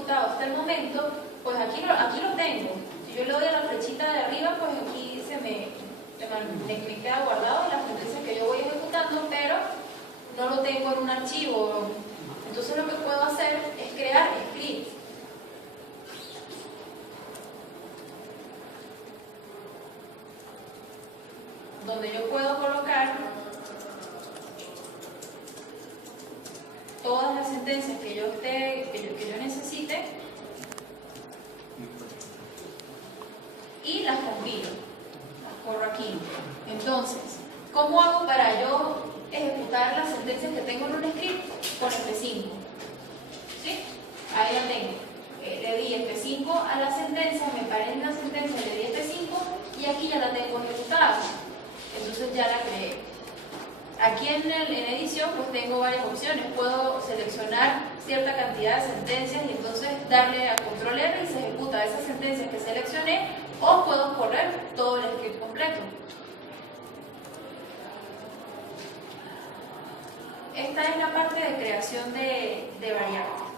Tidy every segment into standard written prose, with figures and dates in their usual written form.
ejecutado hasta el momento, pues aquí lo tengo. Si yo le doy a la flechita de arriba, pues aquí me queda guardado las sentencias que yo voy ejecutando, pero no lo tengo en un archivo. Entonces lo que puedo hacer es crear scripts. Donde yo puedo colocar todas las sentencias que yo necesite y las compilo, las corro aquí. Entonces, ¿cómo hago para yo ejecutar las sentencias que tengo en un script? Con F5. ¿Sí? Ahí la tengo. Le di F5 a la sentencia, me paré en la sentencia, le di F5 y aquí ya la tengo ejecutada. Entonces ya la creé. Aquí en edición pues tengo varias opciones. Puedo seleccionar cierta cantidad de sentencias y entonces darle a control R y se ejecuta esas sentencias que seleccioné, o puedo correr todo el script completo. Esta es la parte de creación de variables.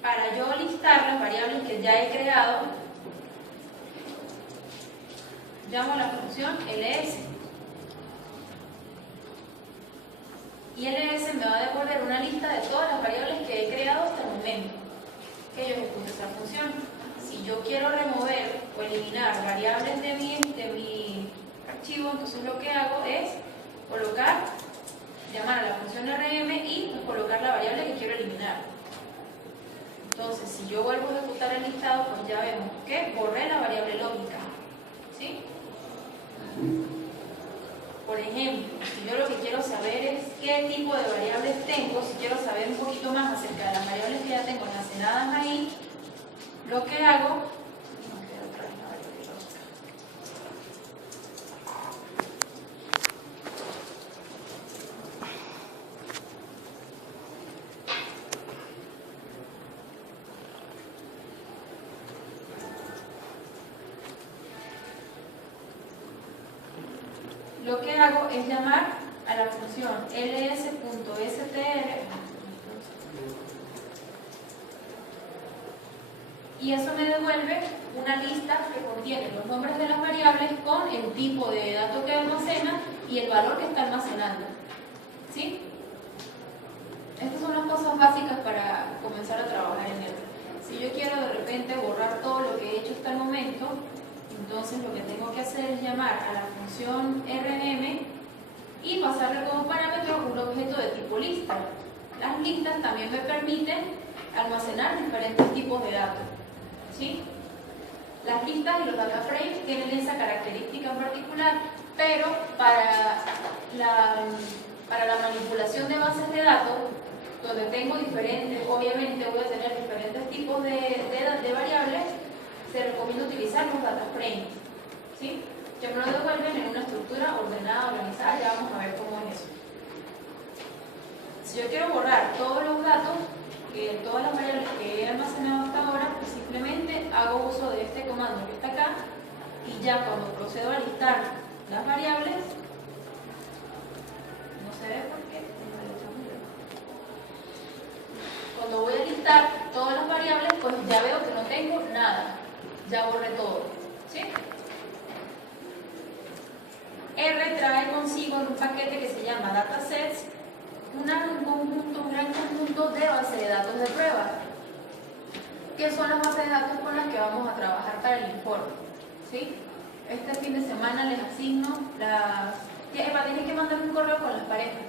Para yo listar las variables que ya he creado, llamo a la función ls. Y ls me va a devolver una lista de todas las variables que he creado hasta el momento que yo ejecute esa función. Si yo quiero remover o eliminar variables de mi archivo, entonces lo que hago es llamar a la función rm y colocar la variable que quiero eliminar. Entonces, si yo vuelvo a ejecutar el listado, pues ya vemos que borré la variable lógica. ¿Sí? Por ejemplo, si yo lo que quiero saber es qué tipo de variables tengo, si quiero saber un poquito más acerca de las variables que ya tengo almacenadas ahí, lo que hago, es llamar a la función ls.str y eso me devuelve una lista que contiene los nombres de las variables con el tipo de dato que almacena y el valor que está almacenando. ¿Sí? Estas son las cosas básicas para comenzar a trabajar en él. Si yo quiero de repente borrar todo lo que he hecho hasta el momento, entonces lo que tengo que hacer es llamar a la función rm y pasarle como parámetro un objeto de tipo lista. Las listas también me permiten almacenar diferentes tipos de datos. ¿Sí? Las listas y los data frames tienen esa característica en particular, pero para la manipulación de bases de datos, donde tengo diferentes, obviamente voy a tener diferentes tipos de variables, se recomienda utilizar los data frames. ¿Sí? Que me lo devuelven en una estructura ordenada, organizada. Ya vamos a ver cómo es eso. Si yo quiero borrar todos los datos, todas las variables que he almacenado hasta ahora, pues simplemente hago uso de este comando que está acá y ya cuando procedo a listar las variables, no se ve por qué, cuando voy a listar todas las variables, pues ya veo que no tengo nada, ya borré todo. ¿Sí? R trae consigo en un paquete que se llama datasets un gran conjunto de bases de datos de prueba, que son las bases de datos con las que vamos a trabajar para el informe. ¿Sí? Este fin de semana les asigno tienen que mandar un correo con las parejas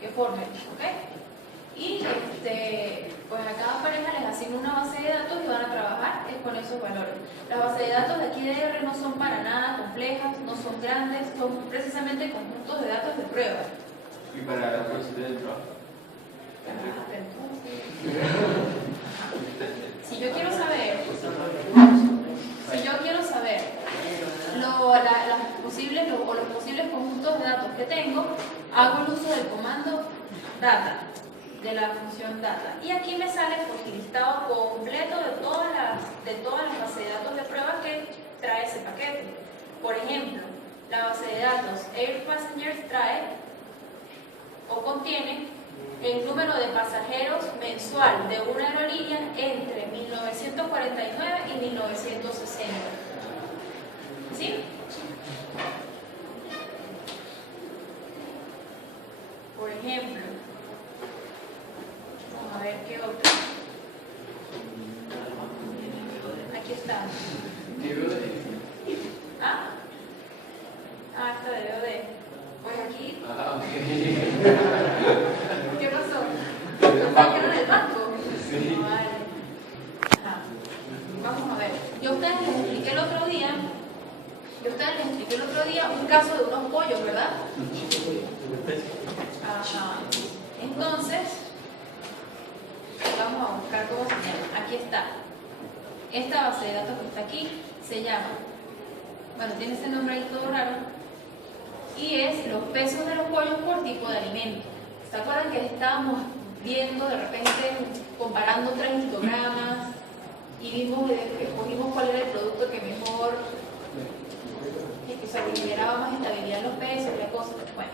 que formen, ¿ok? Y pues a cada pareja les asigno una base de datos y van a trabajar con esos valores. Las bases de datos de aquí de R no son para nada complejas, no son grandes, son precisamente conjuntos de datos de prueba. ¿Y para la solicitud del trabajo? Si yo quiero saber los posibles conjuntos de datos que tengo, hago el uso del comando data, de la función data. Y aquí me sale pues, el listado completo de todas las bases de datos de prueba que trae ese paquete. Por ejemplo, la base de datos Air Passengers trae o contiene el número de pasajeros mensual de una aerolínea entre 1949 y 1960. ¿Sí? Por ejemplo, vamos a ver qué otro. Aquí está. ¿Ah? Ah, esta de BOD. Pues aquí. Ah, ok. ¿Qué pasó? ¿Pensaban que era del banco? Sí. No, vale. Ajá. Vamos a ver. Yo a ustedes les expliqué el otro día un caso de unos pollos, ¿verdad? Ajá. Entonces, vamos a buscar cómo se llama. Aquí está. Esta base de datos que está aquí se llama, bueno, tiene ese nombre ahí todo raro, y es los pesos de los pollos por tipo de alimento. ¿Se acuerdan que estábamos viendo de repente, comparando tres histogramas y escogimos cuál era el producto que mejor, que generaba más estabilidad en los pesos y la cosa? Bueno,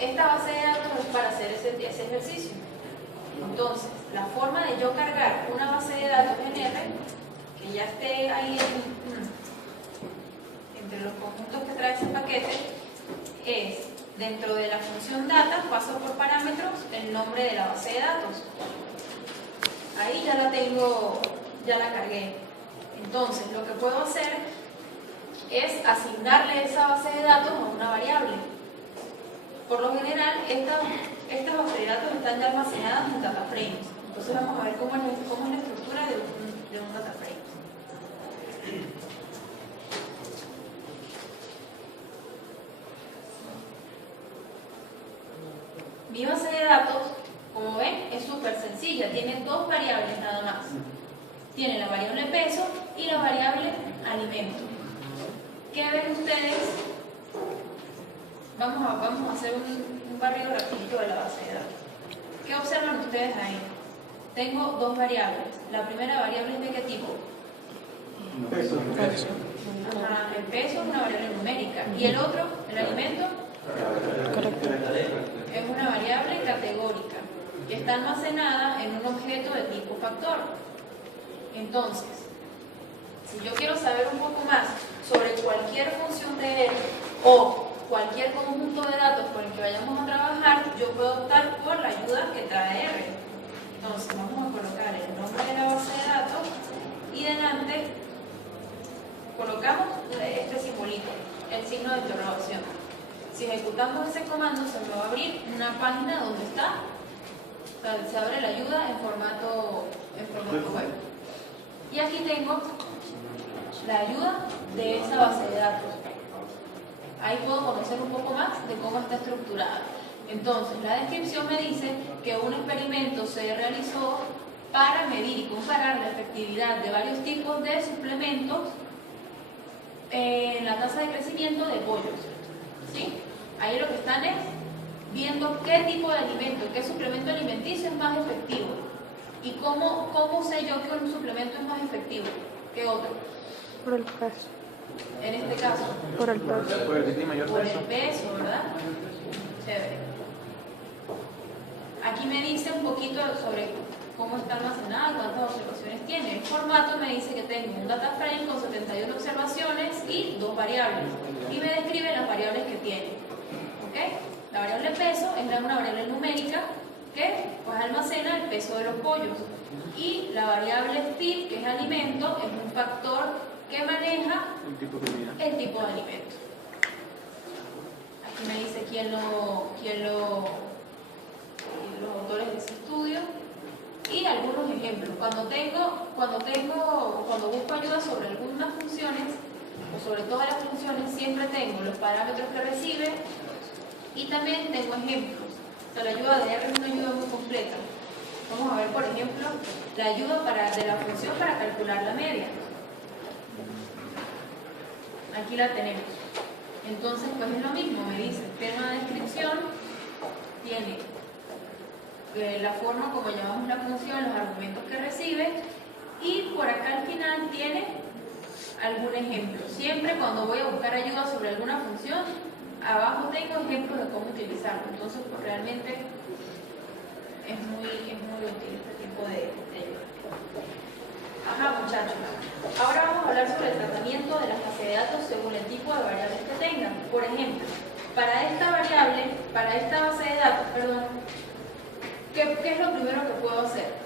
esta base de datos es para hacer ese ejercicio. Entonces, la forma de yo cargar una base de datos en R, que ya esté ahí entre los conjuntos que trae ese paquete, es dentro de la función data, paso por parámetros el nombre de la base de datos. Ahí ya la tengo, ya la cargué. Entonces, lo que puedo hacer es asignarle esa base de datos a una variable. Por lo general, estas bases de datos están ya almacenadas en data frames. Entonces vamos a ver cómo es la estructura de un data frame. Mi base de datos, como ven, es súper sencilla. Tiene dos variables nada más. Tiene la variable peso y la variable alimento. ¿Qué ven ustedes? Vamos a hacer un barrido rapidito de la base de datos. ¿Qué observan ustedes ahí? Tengo dos variables. La primera variable es de qué tipo. Ajá, el peso es una variable numérica. ¿Y el otro, el alimento? Es una variable categórica que está almacenada en un objeto de tipo factor. Entonces, si yo quiero saber un poco más sobre cualquier función de R o cualquier conjunto de datos con el que vayamos a trabajar, yo puedo optar por la ayuda que trae R. Entonces vamos a colocar el nombre de la base de datos y delante colocamos este simbolito, el signo de interrogación. Si ejecutamos ese comando se me va a abrir una página donde está, o sea, se abre la ayuda en formato web. Y aquí tengo la ayuda de esa base de datos. Ahí puedo conocer un poco más de cómo está estructurada. Entonces, la descripción me dice que un experimento se realizó para medir y comparar la efectividad de varios tipos de suplementos en la tasa de crecimiento de pollos. ¿Sí? Ahí lo que están es viendo qué tipo de alimento, qué suplemento alimenticio es más efectivo. ¿Y cómo sé yo que un suplemento es más efectivo que otro? Por el peso. En este caso. Por el peso. Por el que tiene mayor Por peso. el peso, ¿verdad? Chévere. Aquí me dice un poquito sobre cómo está almacenada, cuántas observaciones tiene. El formato me dice que tengo un data frame con 71 observaciones y dos variables. Y me describe las variables que tiene. ¿Ok? La variable peso es una variable numérica que pues almacena el peso de los pollos. Y la variable feed, que es alimento, es un factor que maneja El tipo de comida. el tipo de alimento. Aquí me dice los autores de ese estudio y algunos ejemplos. Cuando busco ayuda sobre algunas funciones o sobre todas las funciones, siempre tengo los parámetros que recibe y también tengo ejemplos. O sea, la ayuda de R es una ayuda muy completa. Vamos a ver, por ejemplo, la ayuda de la función para calcular la media. Aquí la tenemos. Entonces, pues es lo mismo, me dice, tiene una descripción, tiene la forma como llamamos la función, los argumentos que recibe, y por acá al final tiene algún ejemplo. Siempre cuando voy a buscar ayuda sobre alguna función, abajo tengo ejemplos de cómo utilizarlo. Entonces, pues realmente es muy útil este tipo de ayuda. sobre el tratamiento de las bases de datos según el tipo de variables que tengan. Por ejemplo, para esta base de datos, perdón, ¿qué es lo primero que puedo hacer?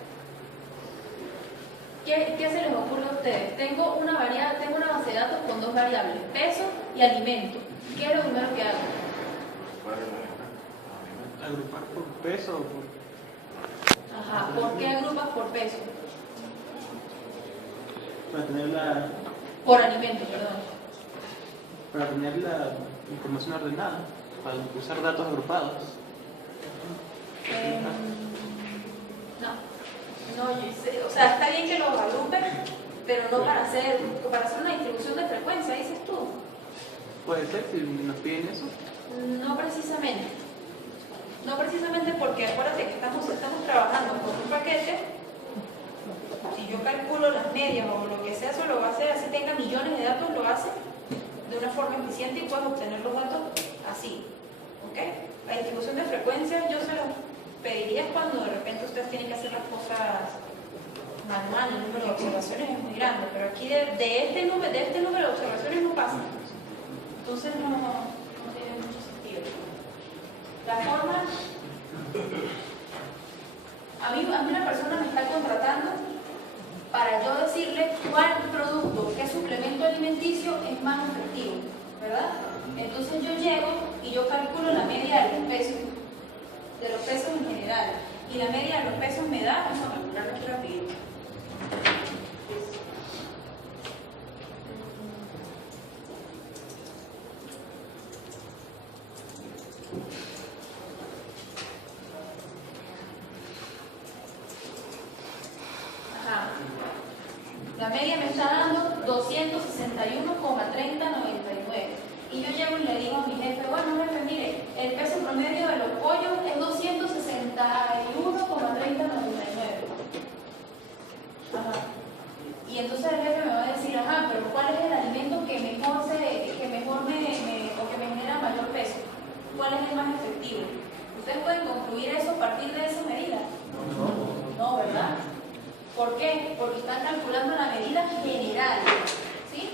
¿Qué se les ocurre a ustedes? Tengo una base de datos con dos variables, peso y alimento. ¿Qué es lo primero que hago? Agrupar por peso o por... Ajá, ¿por qué agrupas por peso? Para tener la... Por alimento, perdón. Para tener la información ordenada, para usar datos agrupados. No, yo sé, o sea, está bien que los agrupen, pero no para hacer una distribución de frecuencia, dices tú. Puede ser, si nos piden eso. No precisamente. No precisamente porque acuérdate que estamos trabajando con un paquete. Si yo calculo las medias o lo que sea, eso lo va a hacer, así tenga millones de datos, lo hace de una forma eficiente y puedes obtener los datos así. ¿Ok? La distribución de frecuencias yo se los pediría cuando de repente ustedes tienen que hacer las cosas manuales, el número de observaciones es muy grande, pero aquí de este número de observaciones no pasa. Entonces no tiene mucho sentido. La forma, a mí una persona me está contratando para yo decirle cuál producto, qué suplemento alimenticio es más efectivo, ¿verdad? Entonces yo llego y yo calculo la media de los pesos en general, y la media de los pesos me da, vamos a calcularlo aquí rapidito. La media me está dando 261,3099. Y yo llego y le digo a mi jefe, bueno, jefe, mire, el peso promedio de los pollos es 261,3099. Ajá. Y entonces el jefe me va a decir, ajá, pero ¿cuál es el alimento que mejor me genera mayor peso? ¿Cuál es el más efectivo? ¿Ustedes pueden concluir eso a partir de esa medida? No, ¿verdad? ¿Por qué? Porque están calculando la medida general, ¿sí?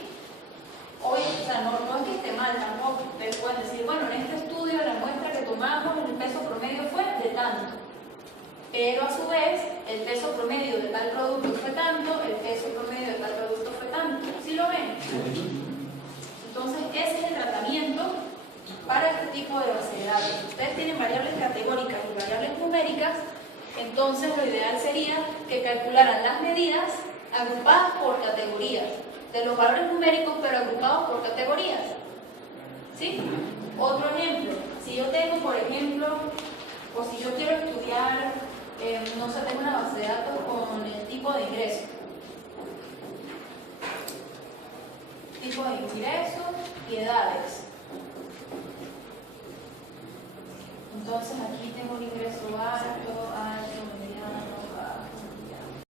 Oye, o sea, no es que esté mal tampoco. Ustedes pueden decir, bueno, en este estudio la muestra que tomamos, el peso promedio fue de tanto. Pero a su vez, el peso promedio de tal producto fue tanto, el peso promedio de tal producto fue tanto. ¿Sí lo ven? Entonces, ese es el tratamiento para este tipo de base de datos. Ustedes tienen variables categóricas y variables numéricas. Entonces lo ideal sería que calcularan las medidas agrupadas por categorías, de los valores numéricos pero agrupados por categorías. ¿Sí? Otro ejemplo, si yo tengo, por ejemplo, o si yo quiero estudiar, no sé, tengo una base de datos con el tipo de ingreso. Tipo de ingreso y edades. Entonces aquí tengo un ingreso alto,